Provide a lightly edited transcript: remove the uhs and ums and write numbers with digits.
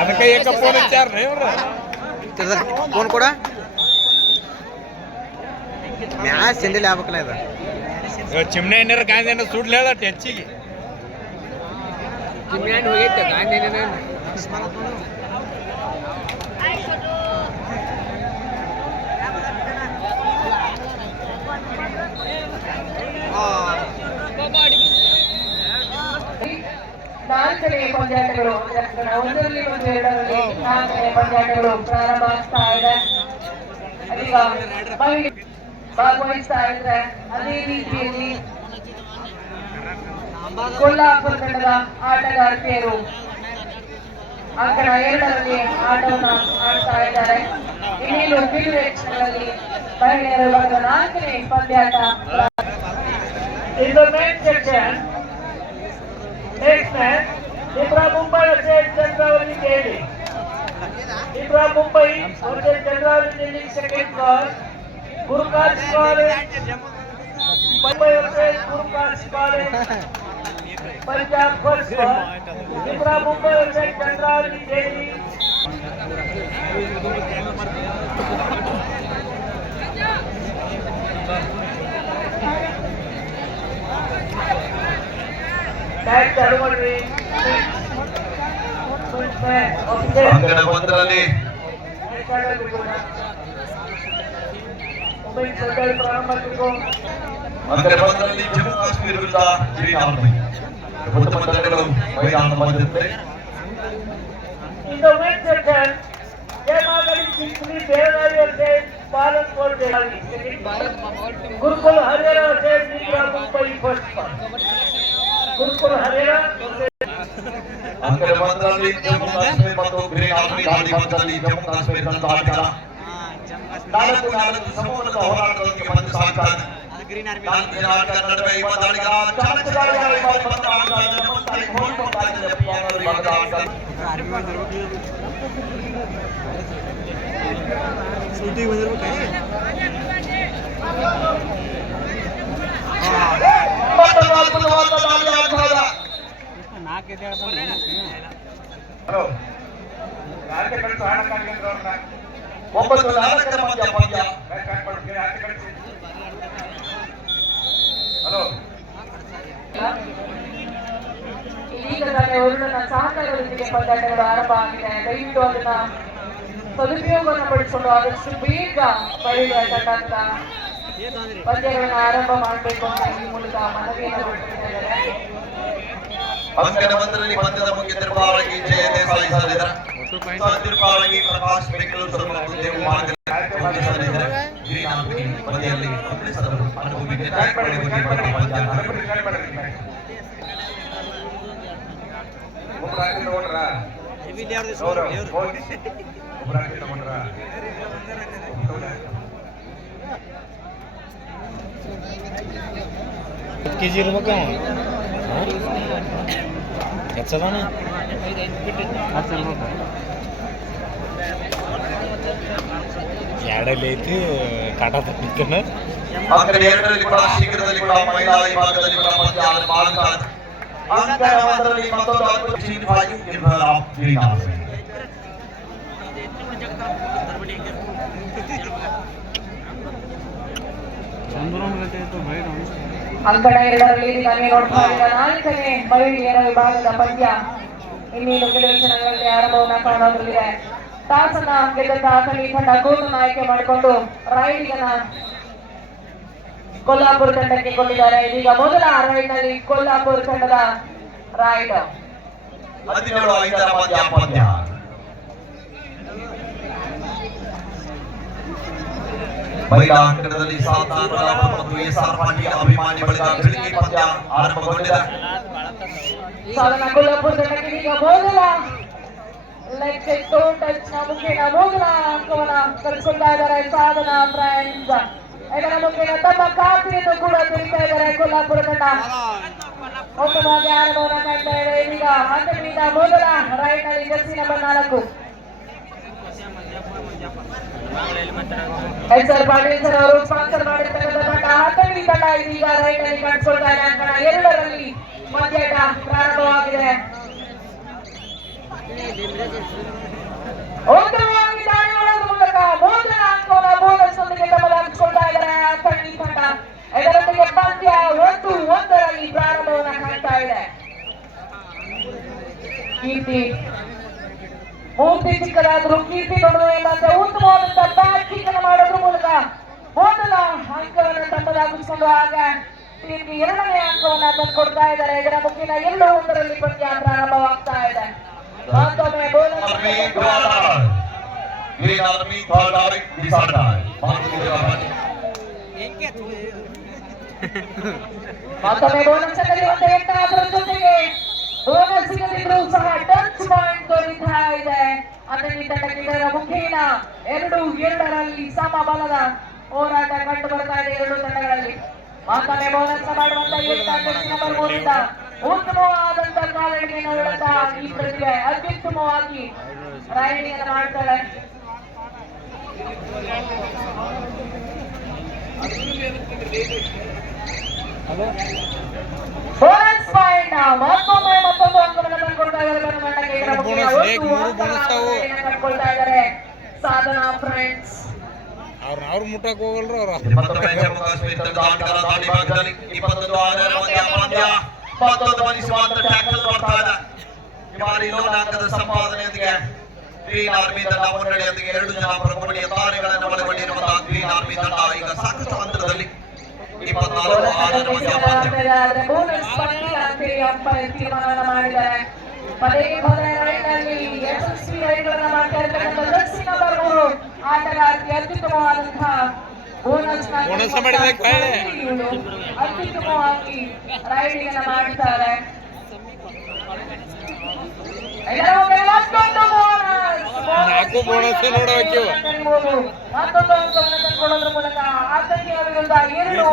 ಅದಕ್ಕೆ ಏಕ ಫೋನ್ ಹಚ್ಚಾರ್ರಿ ಇವ್ರು ಫೋನ್ ಕೊಡ ಮ್ಯಾಚ್ ಸೆಂಡಿಲ್ ಆಗ್ಬೇಕಲ್ಲ ಇದು ಚಿಮ್ನೆ ಎಣ್ಣೆ ಗಾಂಧಿ ಎಣ್ಣೆ ಸುಡ್ಲಿ ಹೇಳಟ್ ಹೆಚ್ಚಿಗೆ ಚಿಮ್ನೆ ಹಣ್ಣು ಹೋಗೈತೆ ಗಾಂಧಿ ಎಣ್ಣೆ ನಾಲ್ಕನೇ ಪಂದ್ಯಾಟಗಳು ಒಂದರಲ್ಲಿ ಮತ್ತು ಎರಡರಲ್ಲಿ ನಾಲ್ಕನೇ ಪಂದ್ಯಾಟಗಳು ಪ್ರಾರಂಭ ಆಗ್ತಾ ಇದೆ. ಈಗ ಭಾಗವಹಿಸ್ತಾ ಇದ್ರೆ ಅದೇ ರೀತಿಯಲ್ಲಿ ಕೊಲ್ಲಾಪುರ ತಂಡದ ಆಟಗಾರ್ತಿಯರು ಅಂಕಣ 2ರಲ್ಲಿ ಆಟವನ್ನು ಆಡ್ತಾ ಇದ್ದಾರೆ. ಇನ್ನೇನು ಕೆಲವೇ ಕ್ಷಣಗಳಲ್ಲಿ ಮಹಿಳೆಯರ ವಿಭಾಗದ 4ನೇ ಪಂದ್ಯಾಟ. Next match, Ibra Mumbai versus Chandravali Delhi. Ibra Mumbai versus Chandravali Delhi second call. Gurukarsh College. Mumbai versus Gurukarsh College. Punjab first call. Ibra Mumbai versus Chandravali Delhi. ಅಂಕಣ 1ರಲ್ಲಿ ಜಮ್ಮು ಕಾಶ್ಮೀರ ವಿರುದ್ಧ ಗ್ರೀನ್ ಆರ್ಮಿ ಉತ್ತಮ ತಂಡಗಳು ಮೈದಾನ ಬಂದಿರುತ್ತೆ. ಗುರುಕುಲ ಹರಿಯಾಣ ಮುಂಬೈ ಫಸ್ಟ್ ಗುರುಕುಲ ಹರಿಯಾಣ ಅಂಕಣ 1ರಲ್ಲಿ ಜಮ್ಮು ಕಾಶ್ಮೀರ ಮತ್ತು ಗ್ರೀನ್ ಆರ್ಮಿ ದಾಳಿ ಮಧ್ಯದಲ್ಲಿ ಜಮ್ಮು ಕಾಶ್ಮೀರ ತಂಡ ಆಟಗಾರ 4-4 ಸಮೂಹದ ಹೋರಾಟದೊಂದಿಗೆ ಬಂದು ಸಾಗ್ತಾರೆ. 4 ಜನ ಆಟಗಾರರ ನಡುವೆ ಇರುವ ದಾಳಿಗಾರ ಈಗ ಸಹಕಾರದೊಂದಿಗೆ ಪಂದ್ಯಾಟಗಳು ಆರಂಭ ಆಗಿದೆ. ದಯವಿಟ್ಟು ಅದನ್ನ ಸದುಪಯೋಗವನ್ನು ಪಡಿಸಿಕೊಂಡು ಆದಷ್ಟು ಬೇಗ ಮಹಿಳೆಯ ತಂಡ ಪಂದ್ಯಗಳನ್ನ ಆರಂಭ ಮಾಡಬೇಕು ಅಂತ ಈ ಮೂಲಕ ಮನವಿಯನ್ನು ಕೊಟ್ಟಿದ್ದಾರೆ. ಅಂಕಣ 1ರಲ್ಲಿ ಪಂದ್ಯದ ಮುಖ್ಯ ತಿರುಪಾವಳಿಗೆ ಜಯ ದೇಸಾಯಿ ಸಲ್ಲಿದ್ದಾರೆ. ತಿರುಪಾವಳಿಗೆ ಪ್ರಕಾಶ್ ಬೆಂಗಳೂರು ದೇವು ಮಾರ್ಗದರ್ಶಿಸಲಿದ್ದಾರೆ. ಗ್ರೀನ್ ಆರ್ಮಿ ಪಂದ್ಯದಲ್ಲಿ ಅಮೃತಸರ ಅನುಭವಿಗೆ ಕೆಜಿ ಇರ್ಬೇಕ ಹೆಚ್ಚದಾನ ಎರಡಲ್ಲಿ ಐತಿ ಕಾಟ ತಪ್ಪಿನ ಅಂಕಣ 2ರಲ್ಲಿ ಕೂಡ ಶೀಘ್ರದಲ್ಲಿ ಕೂಡ ಮಹಿಳಾ ವಿಭಾಗದಲ್ಲಿ ಕೂಡ ಪಂದ್ಯ ಆರಂಭ. ಅಂಕಣ 1ರಲ್ಲಿ ಮತ್ತೊಂದು ಅದ್ಭುತ ಅಂಕಣ 2ರಲ್ಲಿ ಈಗ ನೀವು ನೋಡ್ತಾ ಇದ್ದೀರಾ 4ನೇ ಮಹಿಳೆಯರ ವಿಭಾಗದ ಪಂದ್ಯ ಇನ್ನೇನು ಕೆಲವು ಕ್ಷಣಗಳಲ್ಲಿ ಆರಂಭವನ್ನು ಕಾಣೋದ್ರಲ್ಲಿದೆ. ಟಾಸನ್ನ ಗೆದ್ದಂತ ಅಸಲಿ ತಂಡ ಕೋಟನ್ನು ಆಯ್ಕೆ ಮಾಡಿಕೊಂಡು ರೈಡಿಗನ್ನ ಕೊಲ್ಲಾಪುರ ತಂಡಕ್ಕೆ ಕೊಟ್ಟಿದ್ದಾರೆ. ಇದೀಗ ಮೊದಲ ರೈಡ್ನಲ್ಲಿ ಕೊಲ್ಲಾಪುರ ತಂಡದ ರೈಡ್ 17-5 ಪಂದ್ಯ. ಮಹಿಳಾ ಅಂಕಣದಲ್ಲಿ ಮತ್ತು ಎಸ್ಆರ್ ಪಾಟೀಲ್ ಅಭಿಮಾನಿ ಬಳಿಕ ಬೆಳಗ್ಗೆ ಪಂದ್ಯ ಆರಂಭಗೊಂಡಿದೆ. ಸಾಧನ ಕೊಲ್ಲಾಪುರ ತಂಡಕ್ಕೆ ಈಗ ಮೊದಲ ಲೆಗ್ ಟಚ್ ನ ಮುಖೇನ ಮೊದಲ ಅಂಕವನ್ನ ಕಳಿಸ್ಕೊಳ್ತಾ ಇದ್ದಾರೆ ಸಾಧನ ಫ್ರೆಂಡ್ಸ್. ಇದರ ಮುಖೇನ ತಮ್ಮ ಖಾತೆಯನ್ನು ಕೂಡ ತೆರೀತಾ ಇದ್ದಾರೆ ಕೊಲ್ಲಾಪುರ ತಂಡ. ಉತ್ತಮವಾಗಿ ಆರಂಭವನ್ನು ಕಾಣ್ತಾ ಇದೆ. ಇದೀಗ ಅಂಕಗಳಿಂದ ಮೊದಲ ರೈಡ್ ನಲ್ಲಿ jersey number 4 SR Patil sir ಅವರು ಸ್ಪಾನ್ಸರ್ ಮಾಡಿರ್ತಕ್ಕಂಥ ತಂಡ ಹತ್ತನೇ ತಂಡ ಇದೀಗ ರೈಡ್ ನಲ್ಲಿ ಕಾಣಿಸ್ಕೊಳ್ತಾ ಇದೆ. ಅಂಕಣ 2ರಲ್ಲಿ ಪಂದ್ಯಾಟ ಪ್ರಾರಂಭವಾಗಿದೆ. ಉತ್ತಮವಾಗಿ ದಾಳಿ ಮಾಡೋದ್ರ ಮೂಲಕ ಮೊದಲ ಅಂಕವನ್ನು ಬೋನಸ್ ಒಂದಿಗೆ ತಮ್ಮದಾಗಿಸಿಕೊಳ್ತಾ ಇದ್ದಾರೆ ಅಥಣಿ ತಂಡ. ಇದರೊಂದಿಗೆ ಪಂದ್ಯ 1-1ರಲ್ಲಿ ಪ್ರಾರಂಭವನ್ನು ಕಾಣ್ತಾ ಇದೆ. ಕೀರ್ತಿ ಮೂರ್ತಿ ಚಿಕ್ಕದಾದ್ರು ಕೀರ್ತಿ ದೊಡ್ಡದು ಎಂಬಂತೆ ಉತ್ತಮವಾದಂತಹ ಬ್ಯಾಟಿಂಗ್ ಅನ್ನು ಮಾಡೋದ್ರ ಮೂಲಕ ಮೊದಲ ಅಂಕವನ್ನು ತಮ್ಮದಾಗಿಸಿಕೊಂಡು ಆಗ ಟೀಮ್ಗೆ 2ನೇ ಅಂಕವನ್ನ ತಂದುಕೊಡ್ತಾ ಇದ್ದಾರೆ. ಇದರ ಮುಖೇನ 2-1ರಲ್ಲಿ ಪಂದ್ಯ ಪ್ರಾರಂಭವಾಗ್ತಾ ಇದೆ. ಮತ್ತೊಮ್ಮೆ ಬೋನಸ್ ಮತ್ತೊಮ್ಮೆ ಬೋನಸ್ ಕಲಿಯುವಂತೆ ಎಂಟಾದರ ಜೊತೆಗೆ ಬೋನಸ್ ಸಿಗದಿದ್ರು ಸಹ ಟಚ್ ಪಾಯಿಂಟ್ ದೊರೀತಾ ಇದೆ. ಅಥಣಿ ತಂಡಕ್ಕೆ ಇದರ ಮುಖೇನ 2-2ರಲ್ಲಿ ಸಮಬಲದ ಹೋರಾಟ ಕಂಡು ಬರ್ತಾ ಇದೆ ಎರಡು ತಂಡಗಳಲ್ಲಿ. ಮತ್ತೊಮ್ಮೆ ಬೋನಸ್ ಮಾಡುವಂತ ನಂಬರ್ 3 ಉತ್ತಮವಾದಂತಹ ಕಾಲಡಿಗೆಯನ್ನು ಉಳ್ಳಂತಹ ಈ ಪ್ರತಿಭೆ ಅತ್ಯುತ್ತಮವಾಗಿ ರೈಡಿಂಗ್ ಅನ್ನು ಮಾಡ್ತಾಳೆ. ಬೋನಸ್ ಪಾಯಿಂಟ್ ಮತ್ತೊಂದು ಅಂಕವನ್ನು ತಂದುಕೊಳ್ತಾ ಇದ್ದಾರೆ ಸಾಧನಾ ಫ್ರೆಂಡ್ಸ್. ಅವ್ರ ಮುಟ್ಟಕ್ ಹೋಗಲ್ರು ಅವ್ರ ಮತ್ತೊಮ್ಮೆ ಜಮ್ಮು ಕಾಶ್ಮೀರ ತಂಡದ ಆಟಗಾರ ದಾಳಿ ಭಾಗದಲ್ಲಿ 21 ಮತ್ತೊಂದು ಮನಿಸುವಂತ ಟ್ಯಾಕಲ್ ಮಾಡ್ತಾ ಇದೆ. ಈ ಬಾರಿ ಲೋನಾಂಕದ ಸಂಪಾದನೆಯೊಂದಿಗೆ ಗ್ರೀನ್ ಆರ್ಮಿ ತಂಡ ಮುನ್ನಡೆಯೊಂದಿಗೆ 2 ಜನ ಪ್ರಮುಖ ತಾರೆಗಳನ್ನು ಒಳಗೊಂಡಿರುವಂತಹ ಗ್ರೀನ್ ಆರ್ಮಿ ತಂಡ ಈಗ ಸಾಕಷ್ಟು ಅಂತರದಲ್ಲಿ 24 ಬೋನಸ್ ಪಂದ್ಯ ಅಂತೇಳಿ ಅಂಪೈರ್ ತೀರ್ಮಾನ ಮಾಡಿದ್ದಾರೆ. ಪದೇ ಪದೇ ರೈಡ್ನಲ್ಲಿ ಯಶಸ್ವಿ ರೈಡ್ಗಳನ್ನು ಮಾಡ್ತಾ ಇರ್ತಕ್ಕಂಥ ಜರ್ಸಿ ನಂಬರ್ 3 ಆಟಗಾರ್ತಿ ಅತ್ಯುತ್ತಮವಾದಂತಹ ಬೋನಸ್ ಅತ್ಯುತ್ತಮವಾಗಿ ರೈಡಿಂಗ್ ಅನ್ನು ಮಾಡ್ತಾರೆ. ಮತ್ತೊಂದು ಬೋನಸ್ ಮತ್ತೊಂದು ಅಂಕವನ್ನು ತಂದುಕೊಳ್ಳೋದ್ರ ಮೂಲಕ ಆತಂಕಿಯ ವಿರುದ್ಧ 2